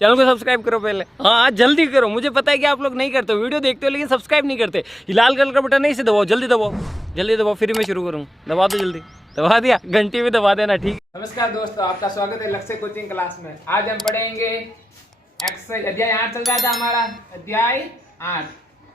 Channel को subscribe करो पहले। हाँ जल्दी करो, मुझे पता है कि आप लोग नहीं करते हो, वीडियो देखते हो लेकिन सब्सक्राइब नहीं करते। ये लाल कलर का बटन नहीं, इसे दबाओ, जल्दी दबाओ, जल्दी दबाओ, फिर मैं शुरू करूँ। दबा दो जल्दी, दबा दिया, घंटी भी दबा देना, ठीक है। नमस्कार दोस्तों, आपका स्वागत है लक्ष्य कोचिंग क्लास में। आज हम पढ़ेंगे एक्सरसाइज अध्याय 8 चल रहा था हमारा। अध्याय 8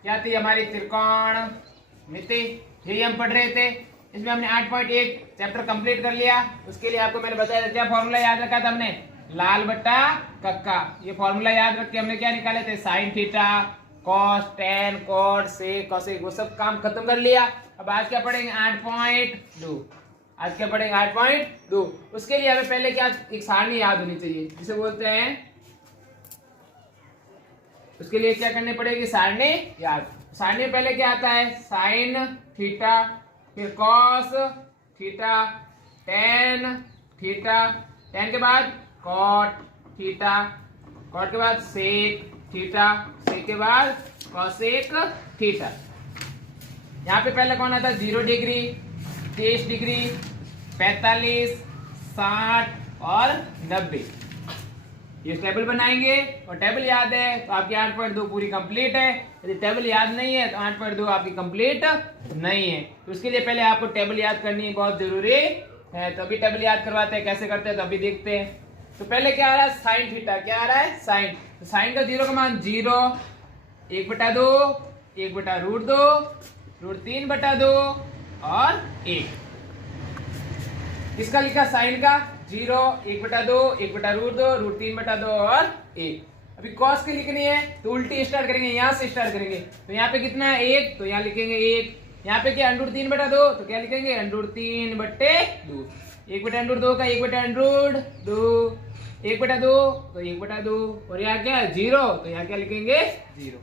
क्या थी हमारी? त्रिकोणमिति, यही हम पढ़ रहे थे। इसमें हमने 8.1 चैप्टर कंप्लीट कर लिया। उसके लिए आपको मैंने बताया था, क्या फॉर्मूला याद रखा था हमने? लाल बट्टा कक्का। ये फॉर्मूला याद रख के हमने क्या निकाले थे? Sine theta, cos, tan, cot, sec, cosec, वो सब काम खत्म कर लिया। अब आज क्या पढ़ेंगे? 8.2। आज क्या पढ़ेंगे? 8.2। उसके लिए हमें पहले क्या एक सारणी याद होनी चाहिए, जिसे बोलते हैं, उसके लिए क्या करनी पड़ेगी? सारणी याद। सारणी में पहले क्या आता है? साइन थीटा, फिर cos theta, tan theta, ten के बाद कॉट थीटा, कॉट के बाद सेक थीटा, सेक के बाद कॉसेक थीटा। यहाँ पे पहले कौन आता है? 0 डिग्री, 30 डिग्री, 45, 60 और 90। ये टेबल बनाएंगे और टेबल याद है तो आपकी 8.2 पूरी कंप्लीट है। यदि टेबल याद नहीं है तो 8.2 आपकी कंप्लीट नहीं है। तो उसके लिए पहले आपको टेबल याद करनी बहुत जरूरी है। तो अभी टेबल याद करवाते हैं, कैसे करते हैं तो अभी देखते हैं। तो पहले क्या आ रहा है? Sine theta. क्या आ रहा है? साइन। तो साइन का 0 का मान 0, 1/2, 1/√2, √3/2 और 1। किसका लिखा? साइन का 0, 1/2, 1/√2, √3/2 और 1। अभी कॉस की लिखनी है तो उल्टी स्टार्ट करेंगे, यहां से स्टार्ट करेंगे। तो यहाँ पे कितना है? 1, तो यहाँ लिखेंगे 1। यहाँ पे क्या? √3/2, तो क्या लिखेंगे? √3/2। 1/√2 का 1/√2, 1/2 तो 1/2, और यहाँ क्या है? 0, तो यहाँ क्या लिखेंगे? 0।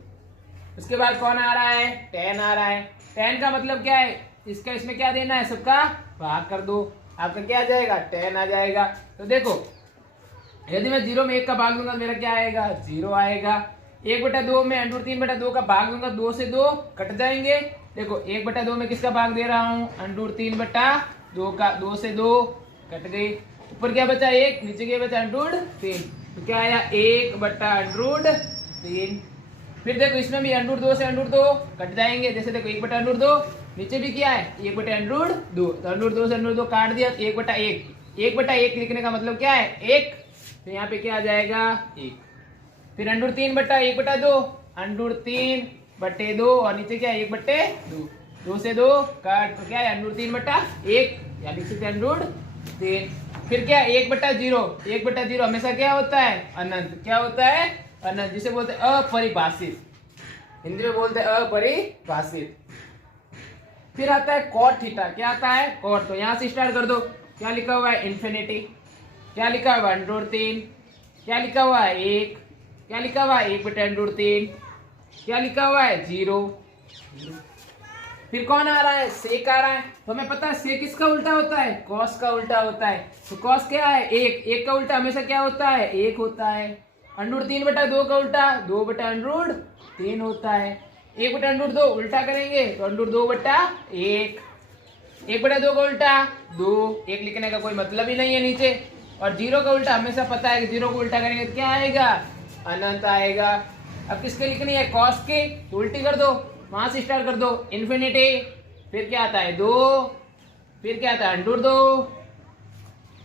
उसके बाद कौन आ रहा है? टेन आ रहा है। टेन का मतलब क्या है? इसका इसमें क्या देना है? सबका भाग कर दो, आपका क्या आ जाएगा? 10 आ जाएगा। तो देखो, यदि मैं 0 में 1 का भाग दूंगा तो मेरा क्या आएगा? 0 आएगा। 1/2 में √3/2 का भाग दूंगा, 2 से 2 कट जाएंगे। देखो 1/2 में किसका भाग दे रहा हूँ? √3/2 का, 2 से 2 कट गई। ऊपर क्या बचा? 1, नीचे क्या बचा? √3। तो क्या आया? 1/√3। फिर देखो इसमें भी √2 से √2 कट जाएंगे। जैसे देखो 1/√2, नीचे भी क्या है? 1/√2, तो √2 से √2 काट दिया, 1/1। 1/1 लिखने का मतलब क्या है? 1। तो यहाँ पे क्या आ जाएगा? 1। फिर √3/1/2, √3/2 और नीचे क्या है? 1/2, 2 से 2 काट, तो क्या है? √3/1, या लिख सकते हैं √3। फिर क्या? 1/0। 1/0 हमेशा क्या होता है? अनंत। क्या होता है? अनंत, जिसे बोलते हैं अपरिभाषित। हिंदी में बोलते हैं अपरिभाषित। फिर आता है कॉट थीटा। क्या आता है? कॉट। तो यहां से स्टार्ट कर दो। क्या लिखा हुआ है? इन्फिनिटी। क्या लिखा हुआ है? √3। क्या लिखा हुआ है? 1। क्या लिखा हुआ है? 1/√3। क्या लिखा हुआ है? 0। फिर कौन आ रहा है? सेक आ रहा है। तो हमें पता है सेक किसका उल्टा होता है? कॉस का उल्टा होता है। तो कॉस क्या है? 1। 1 का उल्टा हमेशा क्या होता है? 1 होता है। √3/2 का उल्टा 2/√3 होता है। 1/√2 उल्टा करेंगे तो √2/1। 1/2 का उल्टा 2, 1 लिखने का कोई मतलब ही नहीं है नीचे। और 0 का उल्टा हमेशा पता है कि 0 को उल्टा करेंगे तो क्या आएगा? अनंत आएगा। अब किसके लिखनी है? कॉस की। तो उल्टी कर दो, वहां से स्टार्ट कर दो, इन्फिनिटी। फिर क्या आता है? 2। फिर क्या आता है? √2।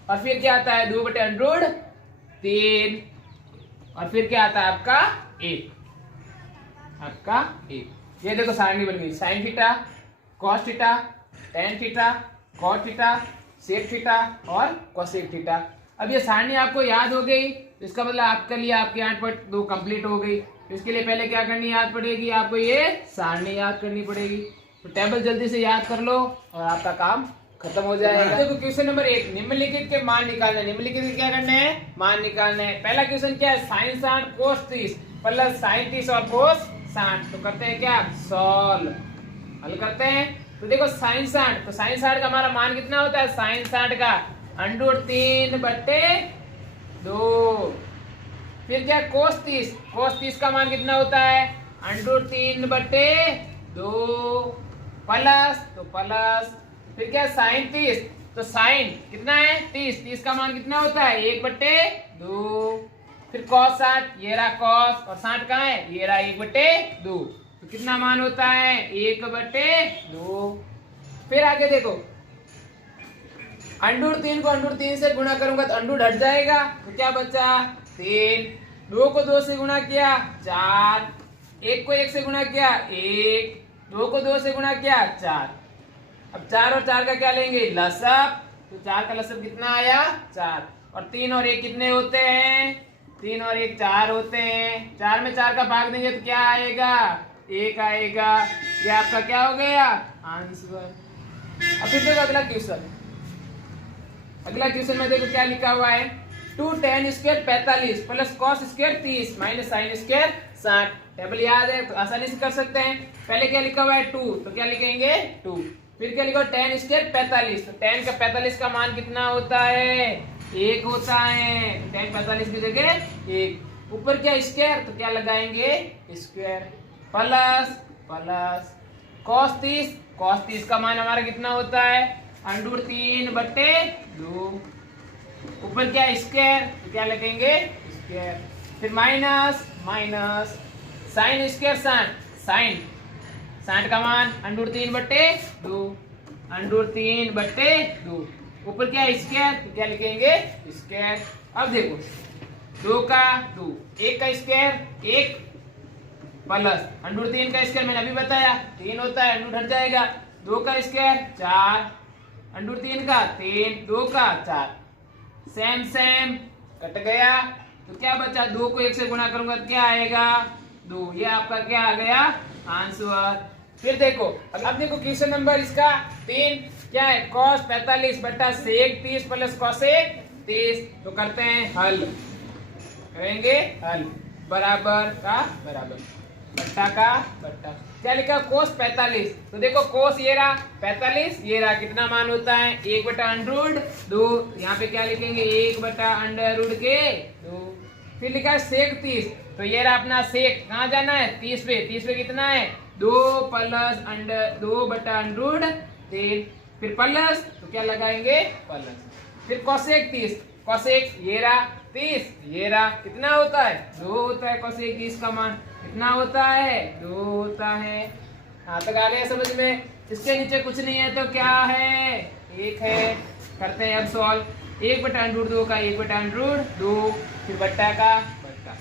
और फिर क्या आता है? 2/√3। और फिर क्या आता है आपका? 1। आपका 1। ये देखो सारणी बन गई। Sine theta, cos theta, tan theta, cot theta, sec theta और कोसेक थीटा। अब ये सारणी आपको याद हो गई, तो इसका मतलब आपके लिए आपकी 8.2 कंप्लीट हो गई। तो इसके लिए पहले क्या करनी याद पड़ेगी? आपको ये सारणी याद करनी पड़ेगी। तो टेबल जल्दी से याद कर लो और आपका काम खत्म हो जाएगा। देखो क्वेश्चन नंबर 1, निम्नलिखित के मान निकालने। निम्नलिखित के क्या करने हैं? मान निकालने हैं। पहला क्वेश्चन क्या है? साइन 60 कोस 30 प्लस साइन 30 और कोस 60। तो करते हैं क्या? सॉल्व, हल करते हैं। तो देखो साइन 60, तो साइन 60 का हमारा मान कितना होता है? साइन 60 का √3/2। फिर क्या? कोस 30। कोस 30 का मान कितना होता है? √3/2 प्लस, तो प्लस। फिर क्या? साइन 30, तो साइन कितना है? 30। 30 का मान कितना होता है? 1/2। फिर cos 60, ये रहा cos, और 60 कहाँ है, ये रहा 1/2। तो कितना मान होता है, 1/2। फिर आगे देखो, √3 को √3 से गुणा करूंगा तो अंडूर हट जाएगा, तो क्या बचा 3। 2 को 2 से गुणा किया 4, 1 को 1 से गुणा किया 1, 2 को 2 से गुणा किया 4। अब 4 और 4 का क्या लेंगे, लसअप। तो 4 का लसअप कितना आया, 4। और 3 और 1 कितने होते हैं, 3 और 1 4 होते हैं। 4 में 4 का भाग देंगे तो क्या आएगा, 1 आएगा। ये आपका क्या हो गया, आंसर। अब फिर देखो अगला क्वेश्चन। अगला क्वेश्चन में देखो क्या लिखा हुआ है, 2 tan square 45 plus cos square 30 minus sin square 60। Table याद है तो आसानी से कर सकते हैं। पहले क्या लिखा हुआ है 2, तो क्या लिखेंगे 2। फिर क्या लिखा tan स्क्वायर 45, तो tan का 45 का मान कितना होता है, 1 होता है। tan 45 की जगह 1। ऊपर क्या स्क्वायर, तो क्या लगाएंगे स्क्वायर, प्लस प्लस cos 30 का मान हमारा कितना होता है, √3/2। ऊपर क्या स्क्वायर, तो क्या लिखेंगे स्क्वायर। फिर minus minus sin square 60, sin का मान √3/2, √3/2। ऊपर क्या स्क्वायर, तो क्या लिखेंगे स्क्वायर। अब देखो 2 का 2, 1 का स्क्वायर 1 प्लस √3 का स्क्वायर मैंने अभी बताया 3 होता है, अंडूर हट जाएगा। 2 का स्क्वायर 4, √3 का 3, 2 का 4, सेम सेम कट गया। तो क्या बचा, 2 को 1 से गुणा करूंगा तो क्या आएगा 2। ये आपका क्या आ गया, आंसर। फिर देखो अब देखो क्वेश्चन नंबर इसका 3 क्या है, cos 45/sec 30 प्लस cosec 30। तो करते हैं हल, करेंगे हल, बराबर का बराबर, बट्टा का बट्टा। क्या लिखा, cos 45। तो देखो cos ये रहा 45, ये रहा, कितना मान होता है 1/√2। यहाँ पे क्या लिखेंगे 1/√2। फिर लिखा है sec 30, तो ये रहा अपना sec, कहाँ जाना है 30 पे, 30 पे कितना है 2 प्लस 2/√3। फिर प्लस, तो क्या लगाएंगे प्लस। फिर cosec 30, cosec ये रहा 30, ये रहा, कितना होता है 2 होता है। cosec 30 का मान कितना होता है 2 होता है। हाँ तक आ गया समझ में। इसके नीचे कुछ नहीं है तो क्या है 1 है। करते हैं अब सॉल्व, 1/√2 का 1/√2, फिर बट्टा का बट्टा,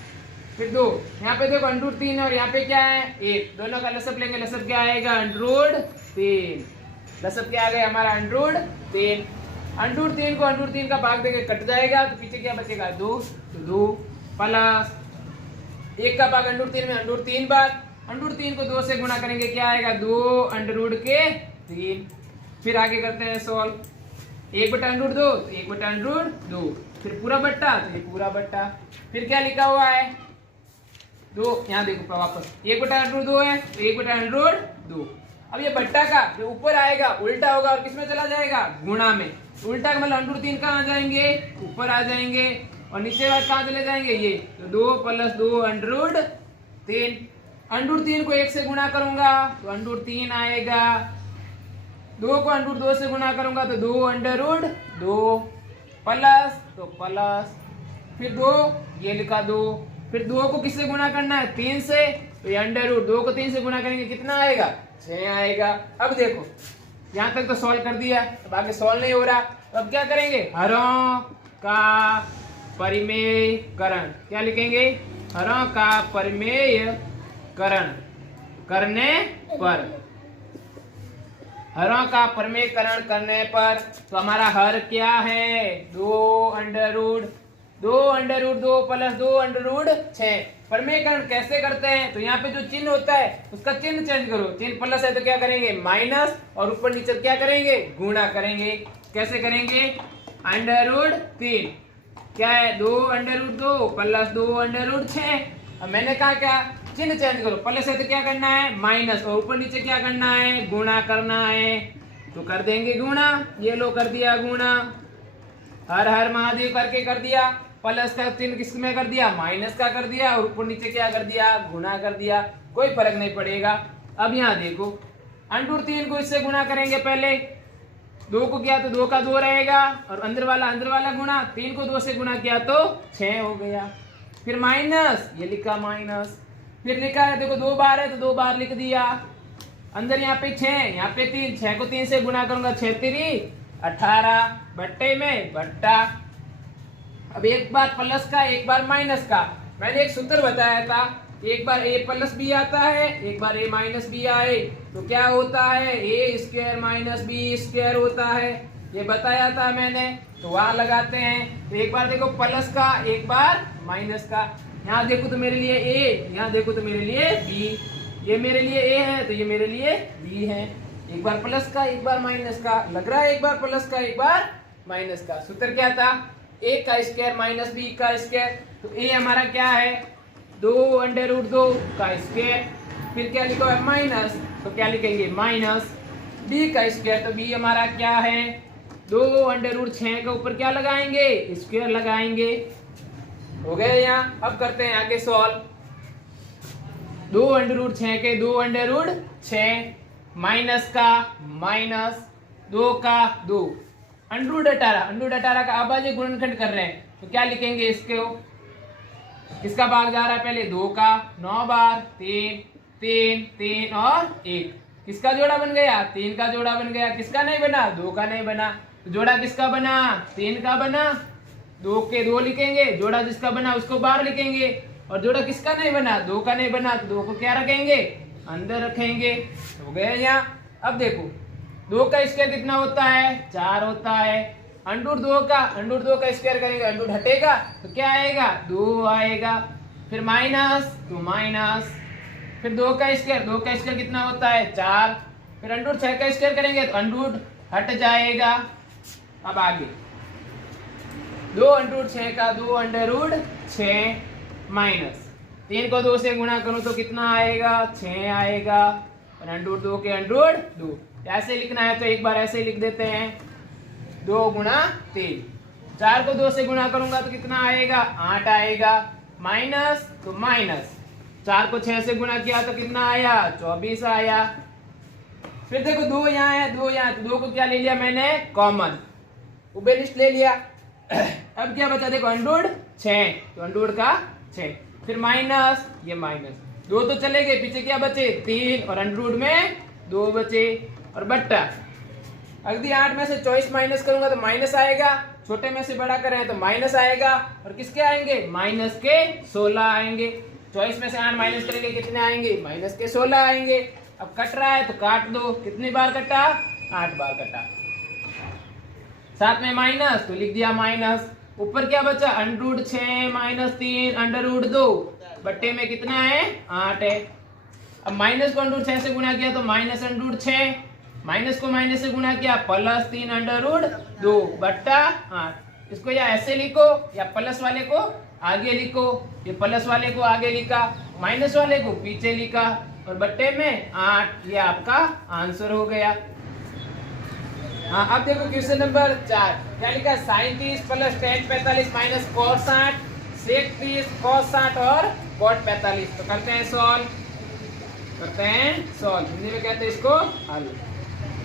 फिर 2। यहाँ पे देखो √3 और यहाँ पे क्या है 1, दोनों का लसअप लेंगे, लसअप क्या आएगा √3। लसअप क्या आ गया हमारा √3। √3 को √3 का भाग देके कट जाएगा, तो पीछे क्या बचेगा 2, तो 2 प्लस 1 का भाग √3 में √3 बार, √3 को 2 से गुणा करेंगे क्या आएगा 2√3। फिर आगे करते हैं सॉल्व, 1/√2 तो 1/√2, फिर पूरा बट्टा तो ये पूरा बट्टा। फिर क्या लिखा हुआ है 2, यहाँ देखो वापस 1/√2 है तो 1/√2। अब ये बट्टा का जो ऊपर आएगा उल्टा होगा और किसमें चला जाएगा, गुणा में। उल्टा का मतलब √3 कहाँ जाएंगे, ऊपर आ जाएंगे, और नीचे वाले कहाँ चले जाएंगे ये, तो 2 प्लस 2√3। √3 को 1 से गुणा करूंगा तो √3 आएगा, 2 को √2 से गुणा करूंगा तो 2/2 प्लस, तो प्लस, फिर 2 ये लिखा 2, फिर 2 को किससे गुणा करना है 3 से, तो ये √2 को 3 से गुणा करेंगे कितना आएगा 6 आएगा। अब देखो यहाँ तक तो सॉल्व कर दिया, अब आगे सॉल्व नहीं हो रहा, तो अब क्या करेंगे, हरों का परिमेयकरण। क्या लिखेंगे, हरों का परिमेयकरण करने पर, हरों का परिमेयकरण करने पर, तो हमारा हर क्या है 2√2 प्लस 2√6। परिमेयकरण कैसे करते हैं, तो यहाँ पे जो चिन्ह होता है उसका चिन्ह चेंज करो, चिन्ह प्लस है तो क्या करेंगे माइनस, और ऊपर नीचे क्या करेंगे गुणा करेंगे। कैसे करेंगे, √3 क्या है 2√2 प्लस 2√6। अब मैंने कहा क्या, चिन्ह चेंज करो, प्लस है तो क्या करना है माइनस, और ऊपर नीचे क्या करना है गुणा करना है, तो कर देंगे गुणा। ये लो कर दिया गुणा, हर हर महादेव करके कर दिया, प्लस का चिन्ह किस में कर दिया माइनस का कर दिया, और ऊपर नीचे क्या कर दिया गुणा कर दिया, कोई फर्क नहीं पड़ेगा। अब यहाँ देखो √3 को इससे गुणा करेंगे, पहले 2 को किया तो 2 का 2 रहेगा, और अंदर वाला गुणा, 3 को 2 से गुणा किया तो 6 हो गया। फिर माइनस, ये लिखा माइनस, फिर लिखा है देखो 2 बार है तो 2 बार लिख दिया। अंदर यहाँ पे 6, यहाँ पे 3, 6 को 3 से गुना करूंगा 6 3 18 बट्टे में बट्टा। अब एक बार प्लस का एक बार माइनस का, मैंने एक सूत्र बताया था, एक बार a प्लस बी आता है एक बार a माइनस बी आए तो क्या होता है a square minus B square होता है, ये बताया था मैंने। तो वहां लगाते हैं, तो एक बार देखो प्लस का एक बार माइनस का, यहाँ देखो तो मेरे लिए a, यहाँ देखो तो मेरे लिए b, ये मेरे लिए a है तो ये मेरे लिए b है। एक बार प्लस का एक बार माइनस का, लग रहा है एक बार प्लस का एक बार माइनस का। सूत्र क्या था, a का स्क्वायर माइनस b का स्क्वायर, तो a हमारा क्या है 2 अंडर रूट 2 का स्क्वायर, फिर क्या लिखा है माइनस, तो क्या लिखेंगे माइनस b का स्क्वायर, तो b हमारा क्या है 2 अंडर रूट 6 के ऊपर क्या लगाएंगे स्क्वायर लगाएंगे। हो गए यहाँ। अब करते हैं आगे सॉल्व। 2 अंडर रूट 6 के 2 अंडर रूट 6 माइनस का माइनस 2 का 2 अंडर रूट 18 का अभाज्य गुणनखंड कर रहे हैं तो क्या लिखेंगे इसको, किसका भाग जा रहा है पहले 2 का 9 बार 3 3 3 और 1, किसका जोड़ा बन गया 3 का जोड़ा बन गया, किसका नहीं बना 2 का नहीं बना, तो जोड़ा किसका बना 3 का बना, 2 के 2 लिखेंगे, जोड़ा जिसका बना उसको बाहर लिखेंगे, और जोड़ा किसका नहीं बना 2 का नहीं बना तो 2 को क्या रखेंगे अंदर रखेंगे। हो गया यहाँ। अब देखो 2 का स्क्वायर कितना होता है 4 होता है, अंडर 2 का स्क्वायर करेंगे, अंडर हटेगा तो क्या आएगा 2 आएगा, फिर माइनस तो माइनस, फिर 2 का स्क्वायर कितना होता है 4, फिर अंडर 6 का स्क्वायर करेंगे तो अंडर हट जाएगा। अब आगे 2 अंडर 6 का 2 अंडर रूट 6 माइनस 3 को 2 से गुणा करूं तो कितना आएगा 6 आएगा, और अंडर 2 के अंडर 2, ऐसे लिखना है तो एक बार ऐसे लिख देते हैं 2 गुणा 3, 4 को 2 से गुणा करूंगा तो कितना आएगा 8 आएगा, माइनस तो माइनस, 4 को 6 से गुणा किया तो कितना आया 24 आया। फिर देखो 2 यहाँ है 2 यहाँ, तो 2 को क्या ले लिया मैंने कॉमन, उबे लिस्ट ले लिया। अब क्या बचा देखो अंडर 6 तो अंडर का 6, फिर माइनस ये माइनस, 2 तो चले गए, पीछे क्या बचे 3 और अंडर में 2 बचे, और बट्टा अगली 8 में से 24 माइनस करूंगा तो माइनस आएगा, छोटे में से बड़ा करें तो माइनस आएगा, और किसके आएंगे माइनस के 16 आएंगे, 24 में से 8 माइनस करेंगे कितने आएंगे माइनस के 16 आएंगे। अब कट रहा है तो काट दो, कितनी बार कटा 8 बार कटा, साथ में माइनस तो लिख दिया माइनस, ऊपर क्या बचा अंडर 6 माइनस 3 अंडर रूट 2 बट्टे में कितना है 8 है। अब माइनस को अंडर 6 से गुणा किया तो माइनस अंडर 6, माइनस को माइनस से गुणा किया प्लस 3 अंडर रूट 2 बट्टा 8। इसको या ऐसे लिखो या प्लस वाले को आगे लिखो, ये प्लस वाले को आगे लिखा माइनस वाले को पीछे लिखा, और बट्टे में 8, ये आपका आंसर हो गया। हाँ अब देखो क्वेश्चन नंबर 4 क्या लिखा, sine 30 plus tan 45 minus cos 60 sec 30 cos 60 और कॉट 45। तो करते हैं सॉल्व, हिंदी में कहते हैं इसको हल।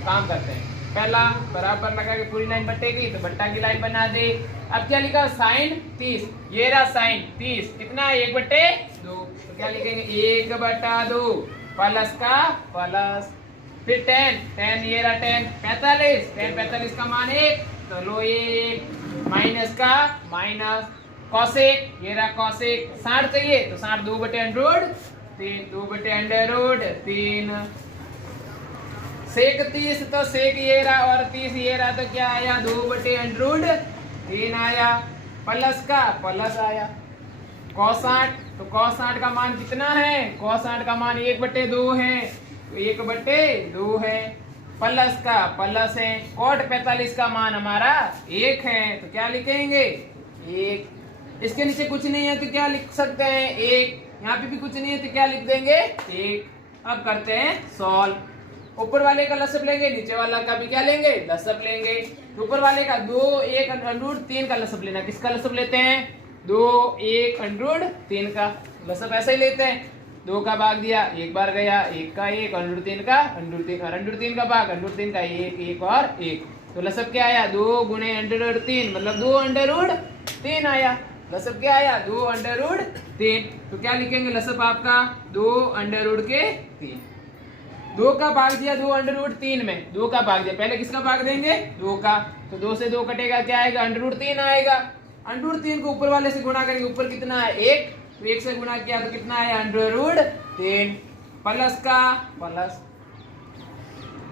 काम करते हैं, पहला बराबर लगा के पूरी लाइन बटेगी तो बट्टा की लाइन बना दे। अब क्या लिखा साइन 30, ये रहा साइन 30 कितना है 1/2, तो क्या लिखेंगे 1/2 प्लस का प्लस, फिर टेन ये रहा टेन 45 का मान 1 तो लो 1 माइनस का माइनस, कॉसेक ये रहा कॉसेक 60 चाहिए तो 60 2/√3 सेक 30 तो सेक ये रहा और 30 ये रहा तो क्या आया 2/√3 आया, प्लस का प्लस आया, cos 60 तो cos 60 का मान कितना है, cos 60 का मान 1/2 है, 1/2 है, प्लस का प्लस है, cot 45 का मान हमारा 1 है तो क्या लिखेंगे 1। इसके नीचे कुछ नहीं है तो क्या लिख सकते हैं 1, यहाँ पे भी कुछ नहीं है तो क्या लिख देंगे 1। अब करते हैं सॉल्व, ऊपर वाले का लसब लेंगे नीचे वाला का भी क्या लेंगे लसब लेंगे। ऊपर वाले का 2 1 √3 का लसब लेना, किसका लसब लेते हैं 2 1 √3 का लसब ऐसे ही लेते हैं, 2 का भाग दिया 1 बार गया 1 का 1 √3 का √3 और √3 का भाग √3 का 1 1 और 1 तो लसब क्या आया 2 × √3 मतलब 2 √3 आया। लसब क्या आया 2 अंडर रूट 3। तो क्या लिखेंगे लसब आपका 2 अंडर रूट के 3। 2 का भाग दिया 2 अंडर रूट 3 में, 2 का भाग दिया, पहले किसका भाग देंगे 2 का, तो 2 से 2 कटेगा, क्या आएगा अंडर रूट 3 आएगा। अंडर रूट 3 को ऊपर वाले से गुणा करेंगे, ऊपर कितना है 1, तो 1 से गुणा किया तो कितना है अंडर रूट 3 प्लस का प्लस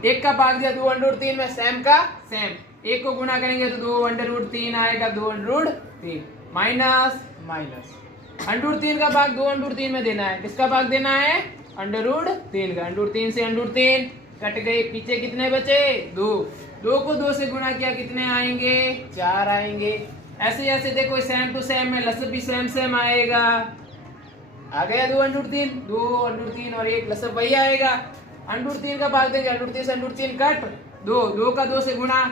1 का भाग दिया 2 अंडर रूट 3 में, सेम का सेम, 1 को गुणा करेंगे तो 2 अंडर रूट 3 आएगा, 2 under root 3 minus minus under root 3 का भाग 2 अंडर रूट 3 में देना है, किसका भाग देना है अंडर रूट 3 का। अंडर रूट 3 से अंडर रूट 3 कट गई, पीछे कितने बचे 2, 2 को 2 से गुणा किया कितने आएंगे 4 आएंगे। ऐसे ऐसे देखो सेम टू सेम में लसब भी सेम सेम आएगा, आ गया 2 अंडर रूट 3, 2 अंडर रूट 3 और 1 लसब वही आएगा। अंडर रूट 3 का भाग देंगे, अंडर रूट 3 से अंडर रूट 3 कट 2, 2 का 2 से गुणा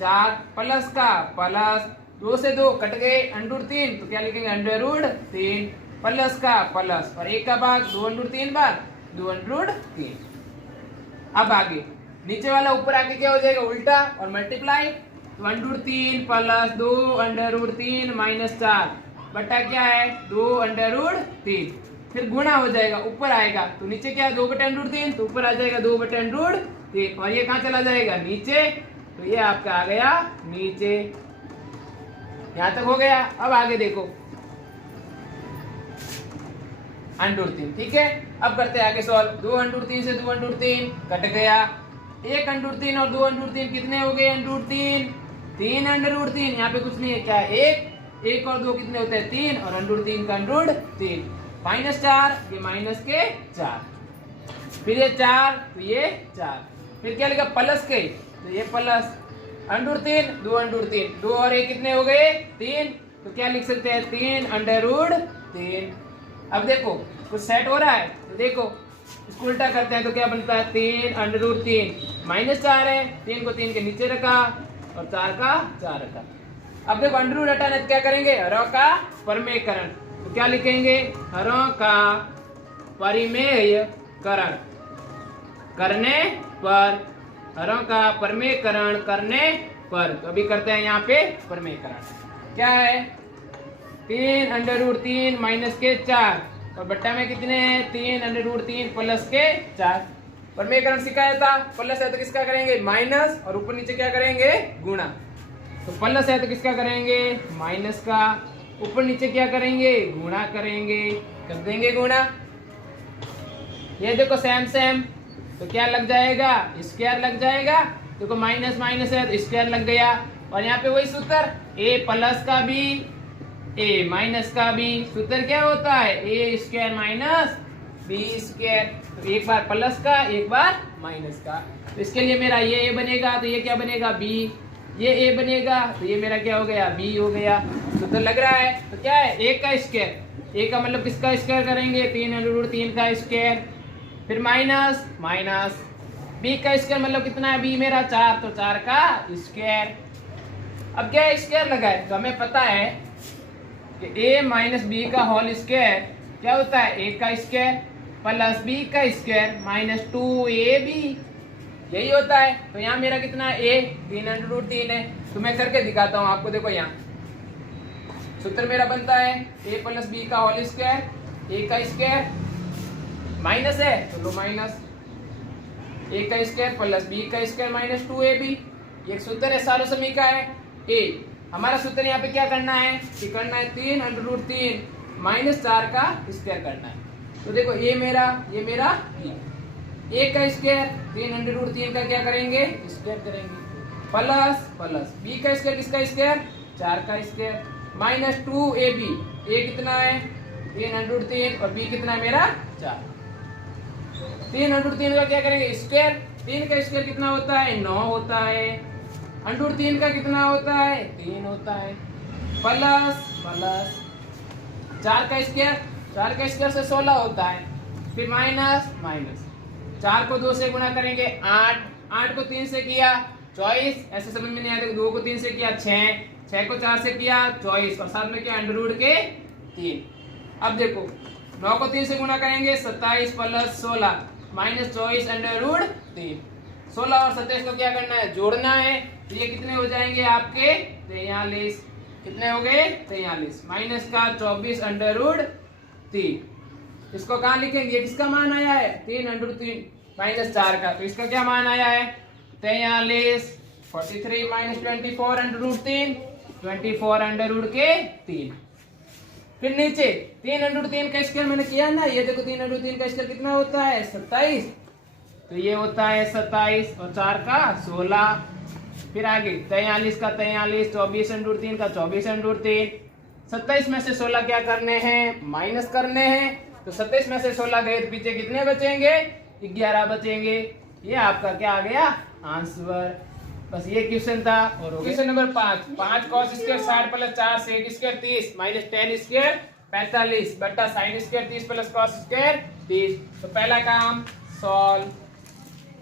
4 प्लस का प्लस 2 से 2 कट गए अंडर रूट 3, तो क्या लिखेंगे अंडर रूट 3 प्लस का प्लस और 1 का भाग 2 अंडर रूट 3 बार 2 अंडर रूट 3। अब आगे नीचे वाला ऊपर आके क्या हो जाएगा उल्टा और मल्टीप्लाई, तो under root 3 plus 2 under root 3 minus 4 बटा क्या है 2 अंडर रूट 3, फिर गुणा हो जाएगा ऊपर आएगा, तो नीचे क्या है 2 बटे अंडर रूट 3, तो ऊपर आ जाएगा 2 बटे अंडर रूट 3 और ये कहाँ चला जाएगा नीचे, तो ये आपका आ गया नीचे। यहां तक हो गया। अब आगे देखो अंडर रूट 3, ठीक है। अब करते हैं आगे सॉल्व, 2 अंडर रूट 3 से 2 अंडर रूट 3 कट गया, 1 अंडर रूट 3 और 2 अंडर रूट 3 कितने हो गए अंडर रूट 3, 3 अंडर रूट 3, यहाँ पे कुछ नहीं है, क्या है 1 और 2 कितने होते हैं 3 और अंडर रूट 3 का अंडर रूट 3 माइनस 4, ये माइनस के 4, फिर ये 4 तो ये 4, फिर क्या लिखा प्लस के, तो ये plus under root 3 2 under root 3, 2 और 1 कितने हो गए 3, तो क्या लिख सकते हैं 3 अंडर रूट 3। अब देखो कुछ सेट हो रहा है, तो देखो इसको उल्टा करते हैं तो क्या बनता है 3 अंडर रूट 3 माइनस 4 है, 3 को 3 के नीचे रखा और 4 का 4 रखा। अब देखो अंडर रूट हटाना, क्या करेंगे हरों का परमेयकरण, तो क्या लिखेंगे हरों का परिमेयकरण करने पर, हरों का परमेयकरण करने पर, तो अभी करते हैं यहाँ पे परमेयकरण, क्या है 3 अंडर रूट 3 माइनस के 4 और बट्टा में कितने हैं 3 अंडर रूट 3 प्लस के 4। परमेयकरण सिखाया था, प्लस है तो किसका करेंगे माइनस और ऊपर नीचे क्या करेंगे गुणा, तो प्लस है तो किसका करेंगे माइनस का, ऊपर नीचे क्या करेंगे गुणा करेंगे, कर देंगे गुणा। ये देखो सेम सेम, तो क्या लग जाएगा स्क्वायर लग जाएगा, देखो माइनस माइनस है तो स्क्वायर लग गया, और यहाँ पे वही सूत्र a प्लस का भी a माइनस का भी, सूत्र क्या होता है a square minus b square, तो एक बार प्लस का एक बार माइनस का, तो इसके लिए मेरा ये a बनेगा, तो ये क्या बनेगा b, ये a बनेगा तो ये मेरा क्या हो गया b हो गया। सूत्र लग रहा है, तो क्या है a का स्क्वायर, a का मतलब किसका स्क्वायर करेंगे 3 अंडर रूट 3 का स्क्वायर, फिर माइनस माइनस b का स्क्वायर मतलब कितना है b मेरा 4, तो 4 का स्क्वायर। अब क्या स्क्वायर लगा है, तो हमें पता है कि a माइनस बी का होल स्क्वायर क्या होता है a का स्क्वायर प्लस b का स्क्वायर माइनस 2ab, यही होता है। तो यहाँ मेरा कितना है a 3 अंडर रूट 3 है, तो मैं करके दिखाता हूँ आपको। देखो यहाँ सूत्र मेरा बनता है a प्लस बी का होल स्क्वायर, a का स्क्वायर माइनस है तो लो माइनस a का स्क्वायर प्लस b का स्क्वायर माइनस 2ab, ये सूत्र है सालों समय का है a। हमारा सूत्र यहाँ पे क्या करना है कि करना है 3 अंडर रूट 3 माइनस 4 का स्क्वायर करना है। तो देखो ये मेरा b, a का स्क्वायर 3 अंडर रूट 3 का क्या करेंगे स्क्वायर करेंगे प्लस प्लस b का स्क्वायर किसका स्क्वायर 4 का स्क्वायर माइनस 2ab, a कितना है 3 अंडर रूट 3 और b कितना है मेरा 4, 3 अंडर रूट 3 का क्या करेंगे स्क्वायर, 3 का स्क्वायर कितना होता है 9 होता है, अंडर रूट 3 का कितना होता है 3 होता है, प्लस प्लस 4 का स्क्वायर, 4 का स्क्वायर से 16 होता है, फिर माइनस माइनस 4 को 2 से गुणा करेंगे 8, 8 को 3 से किया 24, ऐसे समझ में नहीं आया, 2 को 3 से किया 6, 6 को 4 से किया 24 और साथ में क्या अंडर रूट के 3। अब देखो 9 को 3 से गुणा करेंगे 27 प्लस 16 माइनस 24 अंडर रूट 3, 16 और 27 को क्या करना है जोड़ना है, तो ये कितने हो जाएंगे आपके 43, कितने हो गए 43 माइनस का 24 अंडर रूट 3। इसको कहाँ लिखेंगे, ये किसका मान आया है 3 अंडर 3 माइनस 4 का, तो इसका क्या मान आया है 43 43 minus 24 under root 3 24 under root के 3। फिर नीचे 3 अंडर रूट 3 का स्क्वायर मैंने किया ना, ये देखो 3 अंडर रूट 3 का स्क्वायर कितना होता है 27, तो ये होता है 27 और 4 का 16। फिर आगे 43 का 43 24 अंडर रूट 3 का 24 अंडर रूट 3। 27 में से 16 क्या करने हैं माइनस करने हैं, तो 27 में से 16 गए तो पीछे कितने बचेंगे 11 बचेंगे। ये आपका क्या आ गया आंसर। बस ये क्वेश्चन था। और question number 5 cos square 60 plus 4 sec square 30 minus tan square 45 बटा sin square 30 plus cos square 30। तो पहला काम सॉल्व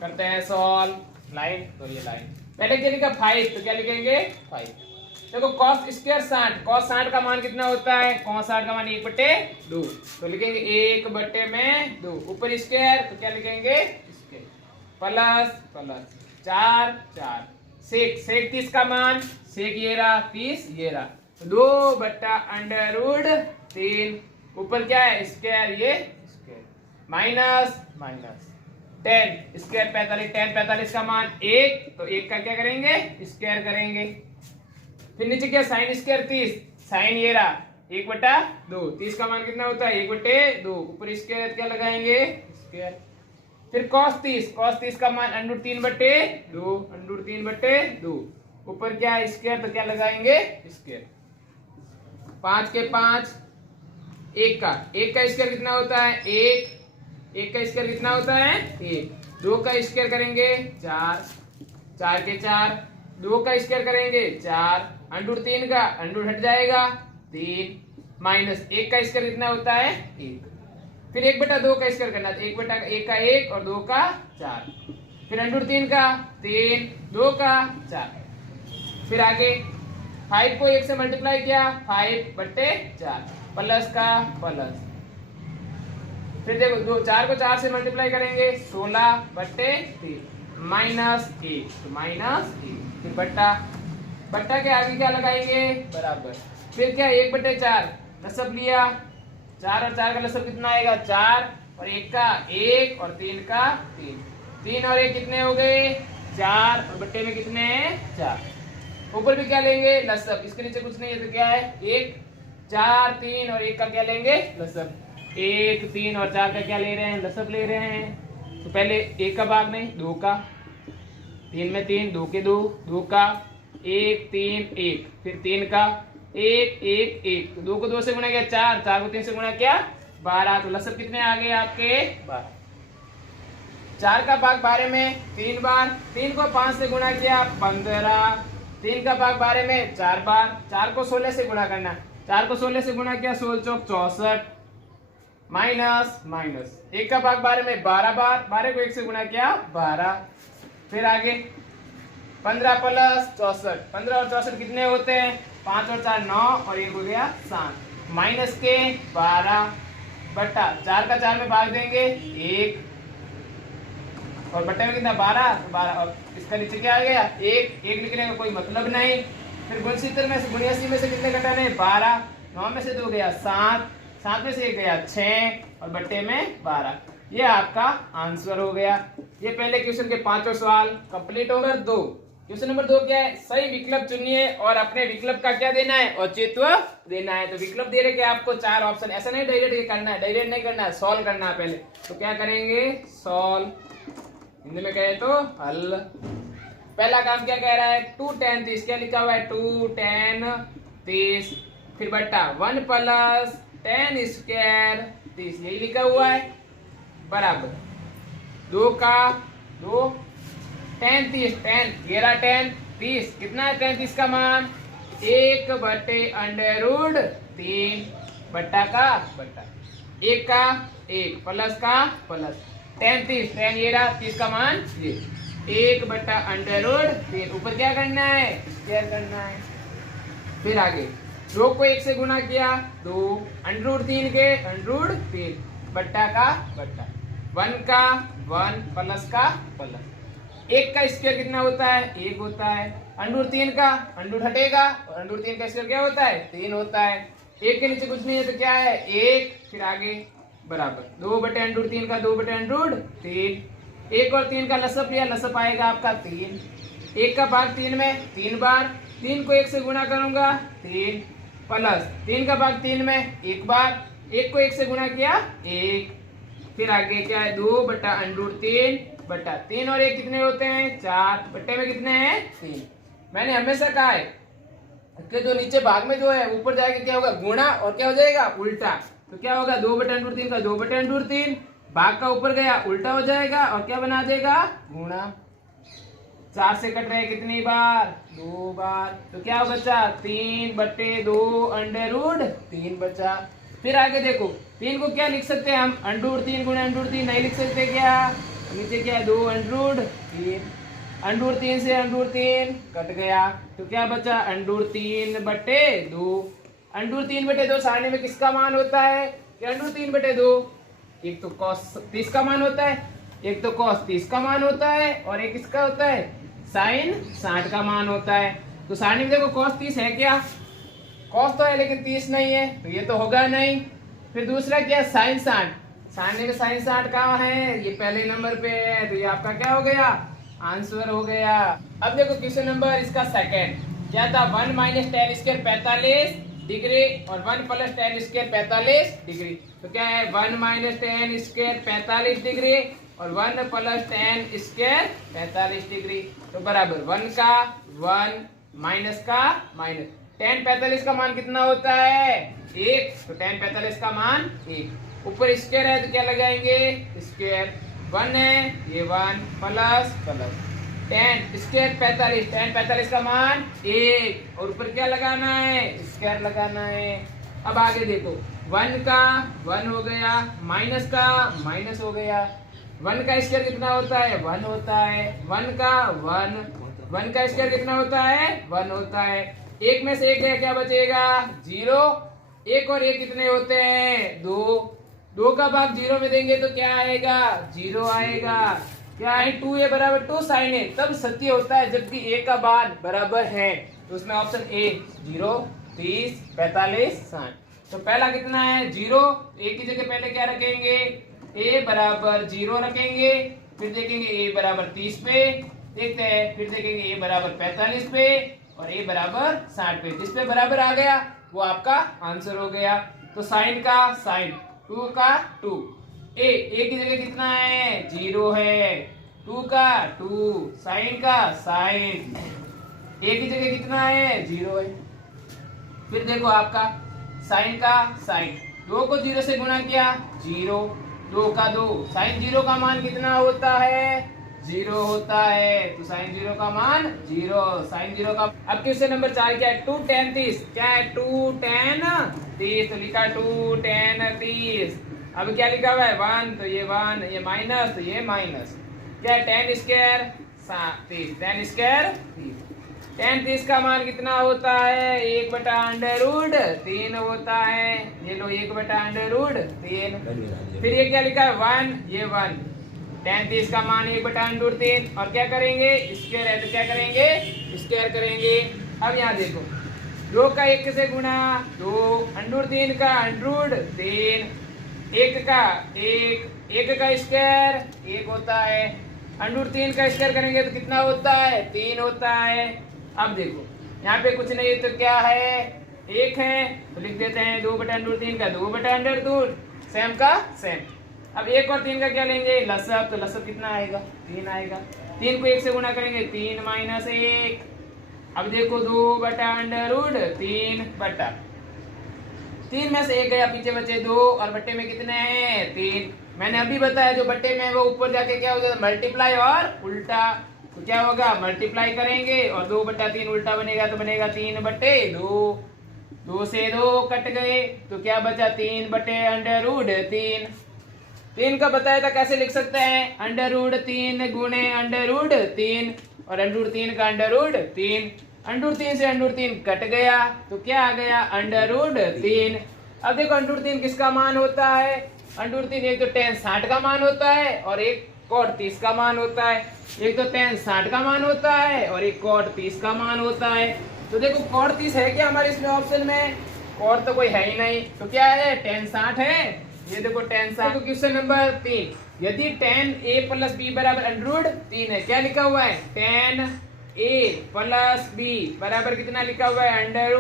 करते हैं, सॉल्व लाइन, तो ये लाइन पहले क्या लिखा 5, तो क्या लिखेंगे 5। देखो cos स्क्वायर 60, cos 60 का मान कितना होता है, cos 60 का मान 1/2, तो लिखेंगे 1/2 ऊपर स्क्वायर, तो क्या लिखेंगे स्क्वायर प्लस प्लस 4 4 सेक 30 का मान सेक ये रहा 30 ये रहा, तो 2/√3 ऊपर क्या है स्क्वायर ये स्क्वायर माइनस माइनस 10 स्क्वायर 45 10 45 का मान 1, तो 1 का क्या करेंगे स्क्वायर करेंगे। फिर नीचे क्या साइन स्क्वायर 30 साइन ये रहा 1/2 30 का मान कितना होता है 1/2 ऊपर स्क्वायर क्या लगाएंगे स्क्वायर। फिर cos 30 का मान √3/2 √3/2 ऊपर क्या है स्क्वायर, तो क्या लगाएंगे स्क्वायर। 5 के 5 1 का स्क्वायर कितना होता है 1 का स्क्वायर कितना होता है 1 2 का स्क्वायर करेंगे 4 4 के 4 2 का स्क्वायर करेंगे 4 √3 का अंडर हट जाएगा 3 माइनस 1 का स्क्वायर कितना होता है 1। फिर 1/2 का स्क्वायर करना, तो 1 का 1 और 2 का 4। फिर √3 का 3 2 का 4। फिर आगे 5 को 1 से मल्टीप्लाई किया 5/4 प्लस का प्लस। फिर देखो 4 को 4 से मल्टीप्लाई करेंगे 16/3 माइनस 1, तो माइनस 1। फिर बट्टा के आगे क्या लगाएंगे बराबर। फिर क्या 1/4 लसब लिया 4 और 4 का लसब कितना आएगा 4 और 1 का 1 और 3 का 3 और 1 कितने हो गए 4 और बट्टे में कितने हैं 4। ऊपर भी क्या लेंगे लसब, इसके नीचे कुछ नहीं है तो क्या है 1 4 3 और 1 का क्या लेंगे लसब। 1 3 और 4 का क्या ले रहे हैं लसब ले रहे हैं। तो पहले 1 का भाग नहीं 2 का 3 में 3 2 के 2 का 1 3 1 फिर 3 का 1 1 1 2 को 2 से गुणा किया 4 4 को 3 से गुणा किया 12, तो लसब कितने आ गए आपके 12। 4 का भाग 12 में 3 बार, 3 को 5 से गुणा किया 15, 3 का भाग 12 में 4 बार, 4 को 16 से गुणा करना, 4 को 16 से गुणा किया 16 चौक 64 माइनस माइनस 1 का भाग 12 में 12 बार, 12 को 1 से गुणा किया 12। फिर आगे 15 प्लस 64 15 और 64 कितने होते हैं 5 और 4 9 और 1 हो गया 7 माइनस के 12 बट्टा 4 का 4 में भाग देंगे 1 और बट्टे में कितना 12 और इसका नीचे क्या आ गया 1 लिखने का कोई मतलब नहीं। फिर 69 में से 89 में से कितने घटाने 12 9 में से 2 गया 7 में से 1 गया 6 और बट्टे में 12। ये आपका आंसर हो गया। ये पहले क्वेश्चन के 5 सवाल कंप्लीट हो गए। 2 क्वेश्चन नंबर 2 क्या है सही विकल्प चुनिए और अपने विकल्प का क्या देना है औचित्य देना है। तो विकल्प दे रहे कि आपको 4 ऑप्शन, ऐसा नहीं डायरेक्ट करना है, डायरेक्ट नहीं करना है, सॉल्व करना है पहले। तो क्या करेंगे सॉल्व, हिंदी में कहे तो हल। पहला काम क्या कह रहा है 2 tan 30 क्या लिखा हुआ है 2 tan 30 फिर बट्टा 1 प्लस tan स्क्वायर 30 यही लिखा हुआ है बराबर 2 का 2 tan 30 tan 11 tan 30 कितना है tan 30 का मान 1/√3 बट्टा का बट्टा 1 का 1 प्लस का प्लस tan 30 tan ये रहा 30 का मान ये 1/√3 ऊपर क्या करना है स्क्वायर करना है। फिर आगे 2 को 1 से गुणा किया 2 √3 के √3 बट्टा का बट्टा 1 का 1 प्लस का प्लस 1 का स्क्वायर कितना होता है 1 होता है अंडर 3 का अंडर हटेगा और अंडर 3 का स्क्वायर क्या होता है 3 होता है। एक के नीचे कुछ नहीं है तो क्या है 1, फिर आगे बराबर 2 बटे अंडर 3 का 2 बटे अंडर 3, 1 और 3 का लसअप लिया, लसअप आएगा आपका 3, 1 का भाग 3 में 3 बार, 3 को 1 से गुणा करूंगा 3 प्लस 3 का भाग 3 में 1 बार, 1 को 1 से गुणा किया 1, फिर आगे क्या है 2 बटा अंडर 3 बटा 3 और 1 कितने होते हैं 4, बट्टे में कितने हैं 3। मैंने हमेशा कहा है कि जो नीचे भाग में जो है ऊपर जाएगा क्या होगा गुणा और क्या हो जाएगा उल्टा, तो क्या होगा 2 बटे अंडर 3 का 2 बटे अंडर 3, भाग का ऊपर गया उल्टा हो जाएगा और क्या बना देगा गुणा। 4 से कट रहे कितनी बार 2 बार, तो क्या बचा 3 बटे 2 अंडर रूट 3 बचा। फिर आगे देखो 3 को क्या लिख सकते हैं हम अंडर 3 गुणा अंडर 3 नहीं लिख सकते क्या, नीचे क्या है 2 अंडर रूट 3, अंडर 3 से अंडर 3 कट गया तो क्या बचा अंडर 3 बटे 2, अंडर 3 बटे 2 सारणी में किसका मान होता है कि अंडर 3 बटे 2, एक तो cos 30 का मान होता है, एक तो cos 30 का मान होता है और एक इसका होता है sin 60 का मान होता है। तो सारणी में देखो cos 30 है क्या, cos तो है लेकिन 30 नहीं है तो ये तो होगा नहीं। फिर दूसरा क्या है sin 60, सारणी में sin 60 कहाँ है ये पहले नंबर पे है, तो ये आपका क्या हो गया आंसर हो गया। अब देखो क्वेश्चन नंबर इसका सेकंड क्या था 1 माइनस टेन स्क्वायर 45 डिग्री और 1 प्लस टेन स्क्वायर 45 डिग्री, तो क्या है 1 माइनस टेन स्क्वायर 45 डिग्री और 1 प्लस टेन स्क्वायर 45 डिग्री, तो बराबर 1 का 1 माइनस का माइनस, टेन 45 का मान कितना होता है 1, तो टेन 45 का मान 1, ऊपर स्क्वायर है तो क्या लगाएंगे स्क्वायर, 1 है ये 1 plus plus ten square 45, ten 45 का मान 1 और ऊपर क्या लगाना है स्क्वायर लगाना है। अब आगे देखो 1 का 1 हो गया माइनस का माइनस हो गया, 1 का स्क्वायर कितना होता है 1 होता है, 1 का 1 का स्क्वायर कितना होता है 1 होता है, एक में से एक गया क्या बचेगा 0, 1 और 1 कितने होते हैं 2, 2 का भाग 0 में देंगे तो क्या आएगा 0 आएगा, क्या है 2a बराबर 2 sin a, तब सत्य होता है जबकि a का मान बराबर है, तो उसमें ऑप्शन ए 0 30 45 60, तो पहला कितना है 0, a की जगह पहले क्या रखेंगे a बराबर 0 रखेंगे, फिर देखेंगे a बराबर 30 पे देखते हैं, फिर देखेंगे a बराबर 45 पे और a बराबर 60 पे, जिस पे बराबर आ गया वो आपका आंसर हो गया। तो साइन का साइन 2 का 2, ए की जगह कितना है 0 है, 2 का 2, साइन का साइन, ए की जगह कितना है 0 है। फिर देखो आपका साइन का साइन 2 को 0 से गुणा किया 0, 2 का 2, साइन 0 का मान कितना होता है 0 होता है, तो साइन 0 का मान 0, साइन 0 का। अब क्वेश्चन नंबर 4 क्या है 2 tan 30, क्या है 2 tan 30, तो लिखा 2 tan 30, अब क्या लिखा हुआ है 1, तो ये 1, ये माइनस तो ये माइनस, क्या है tan square 30, tan square 30, tan 30 का मान कितना होता है 1 बटा अंडर रूट 3 होता है, ये लो 1 बटा अंडर रूट 3, फिर ये क्या लिखा है 1, ये 1, tan 30 का मान 1 बटा अंडर रूट 3 और क्या करेंगे स्क्वायर है तो क्या करेंगे स्क्वायर करेंगे। अब यहाँ देखो 2 का 1 से गुणा 2, अंडर 3 का अंडर रूट 3, 1 का 1 का स्क्वायर 1 होता है, अंडर 3 का स्क्वायर करेंगे तो कितना होता है 3 होता है। अब देखो यहाँ पे कुछ नहीं है तो क्या है 1 है तो लिख देते हैं 2 बटा अंडर 3 का 2 बटा अंडर रूट, सेम का सेम। अब 1 और 3 का क्या लेंगे लसअप, तो लसअप कितना आएगा 3 आएगा, 3 को 1 से गुणा करेंगे 3 माइनस 1, अब देखो 2 बटा अंडर रूट 3 बटा 3 में से 1 गया पीछे बचे 2 और बट्टे में कितने हैं 3, मैंने अभी बताया जो बट्टे में है वो ऊपर जाके क्या हो जाता है मल्टीप्लाई और उल्टा, तो क्या होगा मल्टीप्लाई करेंगे और 2 बटा 3 उल्टा बनेगा तो बनेगा 3 बटे 2, 2 से 2 कट गए तो क्या बचा 3 बटे अंडर रूट 3, 3 का बताया था कैसे लिख सकते हैं अंडर रूट 3 गुणे अंडर रूट 3 और अंडर रूट 3 का अंडर रूट 3, अंडर 3 से अंडर 3 कट गया तो क्या आ गया अंडर रूट 3। अब देखो अंडर 3 किसका मान होता है, अंडर 3 एक तो tan 60 का मान होता है और एक कॉट 30 का मान होता है, एक तो tan 60 का मान होता है और एक कॉट 30 का मान होता है। तो देखो कॉट 30 है क्या हमारे इसमें ऑप्शन में? कॉट तो कोई है ही नहीं, तो क्या है? tan 60 है। ये देखो tan 60। तो क्वेश्चन नंबर 3, यदि tan a प्लस b बराबर अंडर 3 है, क्या लिखा हुआ है? tan a प्लस b बराबर कितना लिखा हुआ है? अंडर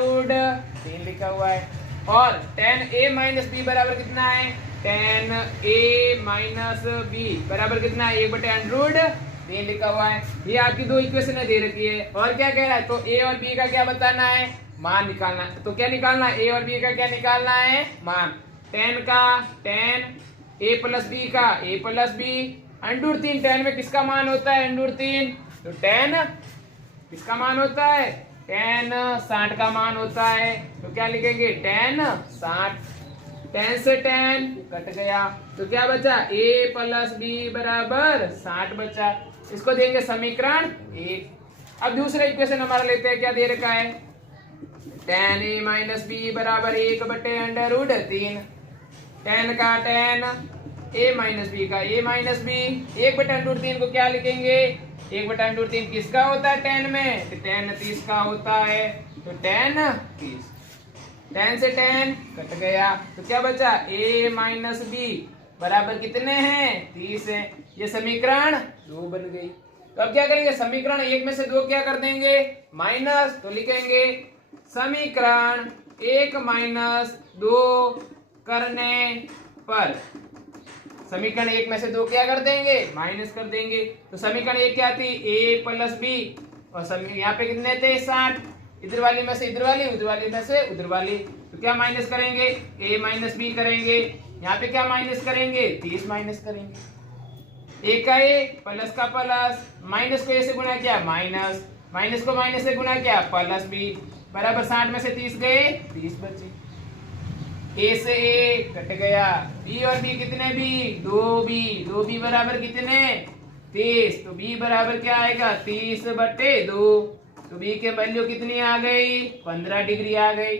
3 लिखा हुआ है। और tan a माइनस b बराबर कितना है? tan a माइनस b बराबर कितना है? 1/√3 लिखा हुआ है। ये आपकी दो इक्वेशन दे रखी है। और क्या कह रहा है? तो a और b का क्या बताना है? मान निकालना है। तो क्या निकालना है? a और b का क्या निकालना है? मान। tan का tan a प्लस b का a प्लस b √3। tan में किसका मान होता है? √3। तो tan किसका मान होता है? tan 60 का मान होता है। तो क्या लिखेंगे? tan 60। tan से tan कट गया, तो क्या बचा? a प्लस b बराबर 60 बचा। इसको देंगे समीकरण 1। अब दूसरा इक्वेशन हमारा लेते हैं, क्या दे रखा है? tan a माइनस b बराबर 1/√3। tan का tan a माइनस b का a माइनस b 1/√3 को क्या लिखेंगे? 1/√3 किसका होता है tan में? तो tan 30 का होता है। तो tan 30, tan से tan कट गया, तो क्या बचा? a माइनस b बराबर कितने हैं? 30 है। ये समीकरण 2 बन गई। तो अब क्या करेंगे? समीकरण 1 में से 2 क्या कर देंगे? माइनस। तो लिखेंगे समीकरण 1 माइनस 2 करने पर समीकरण 1 में से 2 क्या कर देंगे? माइनस कर देंगे। तो समीकरण 1 क्या थी? a प्लस b, और यहाँ पे कितने थे? 60। इधर वाली में से इधर वाली, उधर वाली में से उधर वाली, तो क्या माइनस करेंगे? a माइनस b करेंगे। यहाँ पे क्या माइनस करेंगे? 30 माइनस करेंगे। a का a प्लस का प्लस, माइनस को a से गुणा किया माइनस, माइनस को माइनस से गुणा किया प्लस b बराबर 60 में से 30 गए, 30 बचे। a से a कट गया, b और b कितने? b 2b, 2b बराबर कितने? 30। तो b बराबर क्या आएगा? 30/2। तो b के वैल्यू कितनी आ गई? 15 डिग्री आ गई।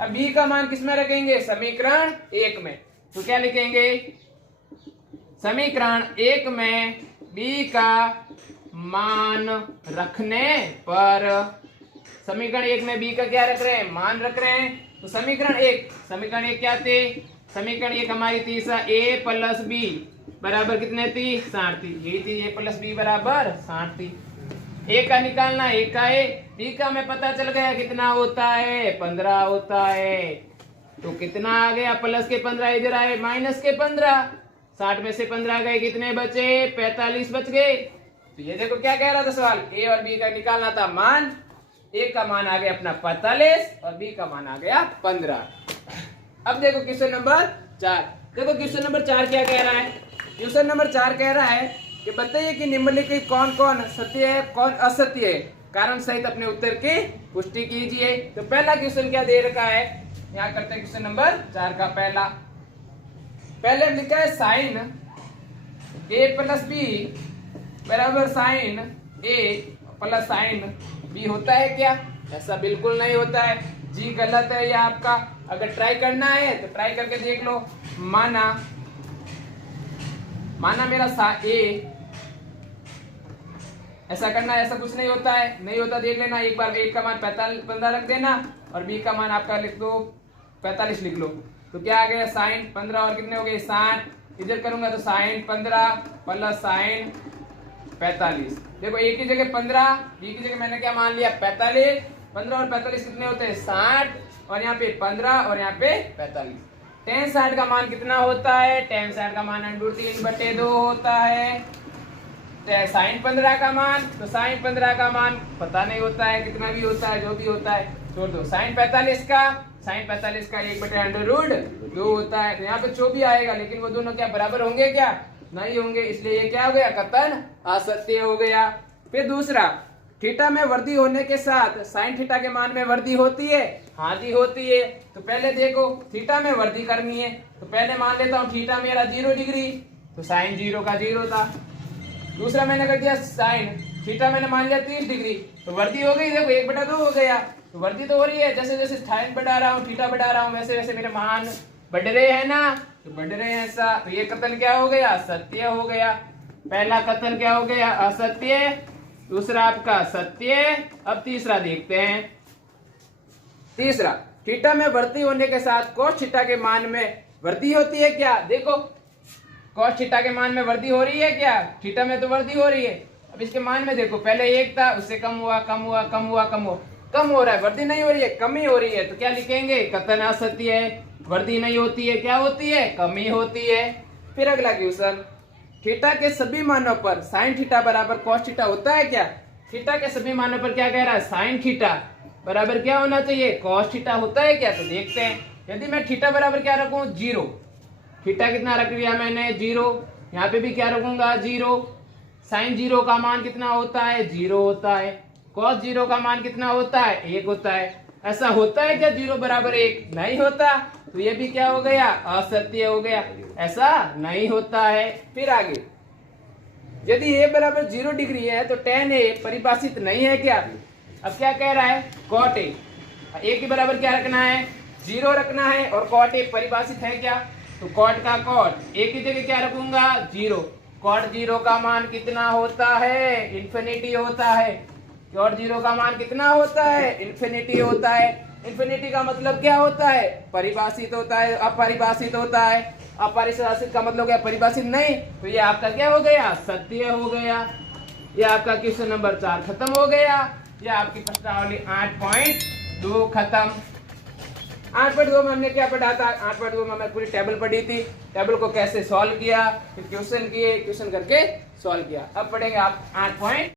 अब b का मान किस में रखेंगे? समीकरण 1 में। तो क्या लिखेंगे? समीकरण 1 में b का मान रखने पर, समीकरण 1 में b का क्या रख रहे हैं? मान रख रहे हैं। तो समीकरण 1 क्या थे? समीकरण 1 हमारी थी a प्लस b बराबर कितने थी? 60 थी। यही थी, a प्लस b बराबर 60 थी। a का निकालना, a का a, b का हमें पता चल गया कितना होता है? 15 होता है। तो कितना आ गया? प्लस के 15 इधर आए, माइनस के 15, 60 में से 15 गए, कितने बचे? 45 बच गए। तो ये देखो क्या कह रहा था सवाल, a और b का निकालना था मान। a का मान आ गया अपना 45 और b का मान आ गया 15। अब देखो क्वेश्चन नंबर 4। देखो क्वेश्चन नंबर 4 क्या कह रहा है? क्वेश्चन नंबर 4 कह रहा है कि बताइए कि निम्नलिखित कौन कौन सत्य है, कौन असत्य है, कारण सहित अपने उत्तर की पुष्टि कीजिए। तो पहला क्वेश्चन क्या दे रखा है, यहाँ करते हैं क्वेश्चन नंबर 4 का पहले लिखा है साइन a प्लस b बराबर sine a plus sine b होता है क्या? ऐसा बिल्कुल नहीं होता है जी, गलत है ये आपका। अगर ट्राई करना है तो ट्राई करके देख लो। माना मेरा a, ऐसा करना है, ऐसा कुछ नहीं होता है, नहीं होता देख लेना एक बार। a का मान 15 रख देना और b का मान आपका लिख दो 45 लिख लो। तो क्या आ गया? साइन 15 और कितने हो गए? 60। इधर करूंगा तो साइन 15 प्लस साइन 45। देखो a की जगह 15, b की जगह मैंने क्या मान लिया? 45। 15 और 45 कितने होते हैं? 60। और यहाँ पे 15 और यहाँ पे 45। tan 60 का मान कितना होता है? tan 60 का मान √3/2 होता है। साइन 15 का मान, तो साइन 15 का मान पता नहीं होता है, कितना भी होता है, जो भी होता है छोड़ दो। साइन 45 का 1/√2 होता है। तो यहाँ पे 24 आएगा, लेकिन वो दोनों क्या बराबर होंगे? क्या नहीं होंगे, इसलिए ये क्या हो गया? कथन असत्य हो गया। फिर दूसरा, थीटा में वृद्धि होने के साथ साइन थीटा के मान में वृद्धि होती है? हाँ जी होती है। तो पहले देखो थीटा में वृद्धि करनी है, तो पहले मान लेता हूँ थीटा मेरा 0 डिग्री, तो साइन 0 का 0 था। दूसरा मैंने कर दिया साइन थीटा मैंने मान लिया 30 डिग्री, तो वृद्धि हो गई। देखो 1/2 हो गया, तो वृद्धि तो हो रही है। जैसे जैसे साइन बढ़ा रहा हूँ, थीटा बढ़ा रहा हूँ, वैसे वैसे मेरे मान बढ़ रहे हैं ना, तो बढ़ रहे हैं ऐसा। तो ये कथन क्या हो गया? सत्य हो गया। पहला कथन क्या हो गया, असत्य, दूसरा आपका सत्य। अब तीसरा देखते हैं। तीसरा, थीटा में वृद्धि होने के साथ cos थीटा के मान में वृद्धि होती है क्या? देखो cos थीटा के मान में वृद्धि हो रही है क्या? थीटा में तो वृद्धि हो रही है। अब इसके मान में देखो, पहले 1 था, उससे कम हुआ, कम हुआ, कम हुआ, कम हो रहा है, वृद्धि नहीं हो रही है, कमी हो रही है। तो क्या लिखेंगे, कथन असत्य है, वृद्धि नहीं होती है, क्या होती है, कमी होती है। फिर अगला क्वेश्चन, थीटा के सभी मानों पर साइन थीटा बराबर cos थीटा होता है क्या? थीटा के सभी मानों पर क्या कह रहा है, साइन थीटा बराबर क्या होना चाहिए, cos थीटा होता है क्या? तो देखते हैं। यदि मैं थीटा बराबर क्या रखूं, 0, थीटा कितना रख लिया मैंने, 0, यहाँ पे भी क्या रखूंगा, 0। साइन 0 का मान कितना होता है, 0 होता है। cos 0 का मान कितना होता है, 1 होता है। ऐसा होता है क्या 0 बराबर 1? नहीं होता। तो ये भी क्या हो गया, असत्य हो गया, ऐसा नहीं होता है। फिर आगे, यदि a बराबर 0 डिग्री है तो tan a परिभाषित नहीं है क्या? अब क्या कह रहा है, cot a के बराबर क्या रखना है, 0 रखना है, और cot a परिभाषित है क्या? तो cot का cot a की जगह क्या रखूंगा, 0। cot 0 का मान कितना होता है, इन्फिनिटी होता है। cot 0 का मान कितना होता है, इन्फिनिटी होता है। इन्फिनिटी का मतलब क्या होता है, परिभाषित होता है, अपरिभाषित होता है। अपरिभाषित का मतलब क्या, परिभाषित नहीं। तो ये आपका क्या हो गया, सत्य हो गया। ये आपका क्वेश्चन नंबर 4 खत्म हो गया। ये आपकी प्रश्नावली 8.2 खत्म। 8.2 में हमने क्या पढ़ा था, 8.2 में हमने पूरी टेबल पढ़ी थी, टेबल को कैसे सॉल्व किया, फिर क्वेश्चन किए, क्वेश्चन करके सॉल्व किया। अब पढ़ेंगे आप 8.